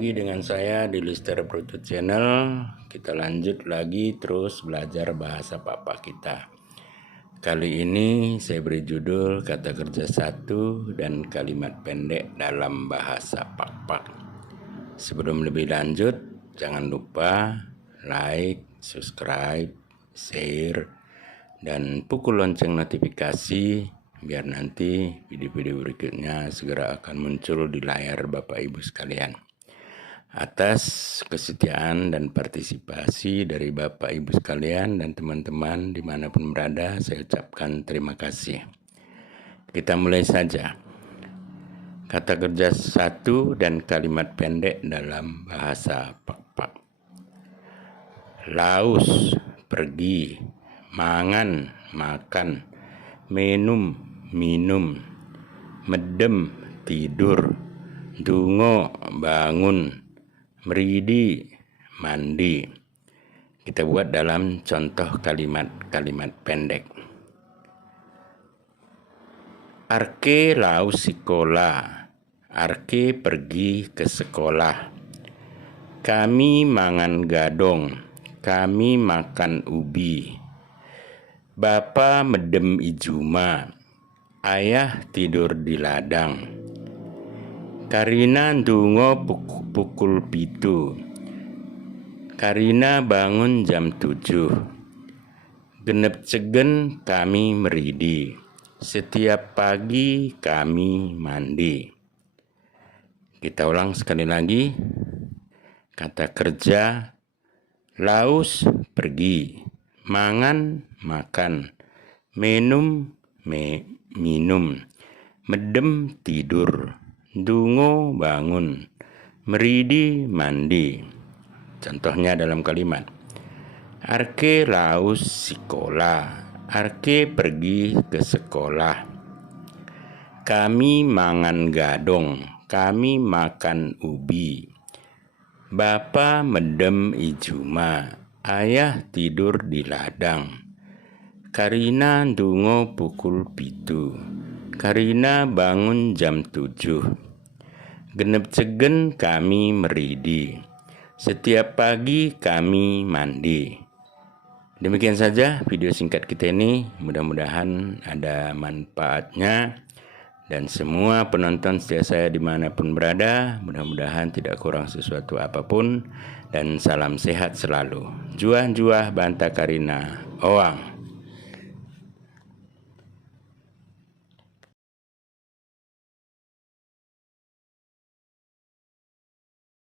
lagi dengan saya di Listera Product Channel. Kita lanjut lagi terus belajar bahasa papa kita. Kali ini saya beri judul kata kerja 1 dan kalimat pendek dalam bahasa pak-pak. Sebelum lebih lanjut, jangan lupa like, subscribe, share, dan pukul lonceng notifikasi biar nanti video-video berikutnya segera akan muncul di layar Bapak Ibu sekalian. Atas kesetiaan dan partisipasi dari Bapak Ibu sekalian dan teman-teman dimanapun berada, saya ucapkan terima kasih. Kita mulai saja. Kata kerja 1 dan kalimat pendek dalam bahasa pak-pak. Laus, pergi. Mangan, makan. Minum, minum. Medem, tidur. Dungo, bangun. Meridi, mandi. Kita buat dalam contoh kalimat-kalimat pendek. Arke laus sekolah. Arke pergi ke sekolah. Kami mangan gadong. Kami makan ubi. Bapa medem ijuma. Ayah tidur di ladang. Karina ndungo pukul 7. Karina bangun jam 7. Genep cegen kami meridi. Setiap pagi kami mandi. Kita ulang sekali lagi. Kata kerja. Laus, pergi. Mangan, makan. Minum, minum. Medem, tidur. Dungo, bangun. Meridi, mandi. Contohnya dalam kalimat. Arke laus sekolah. Arke pergi ke sekolah. Kami mangan gadong. Kami makan ubi. Bapa medem ijuma. Ayah tidur di ladang. Karina ndungo pukul 7. Karina bangun jam 7. Genep cegen kami meridi. Setiap pagi kami mandi. Demikian saja video singkat kita ini. Mudah-mudahan ada manfaatnya. Dan semua penonton setia saya dimanapun berada, mudah-mudahan tidak kurang sesuatu apapun. Dan salam sehat selalu. Juah-juah Banta Karina. Owang.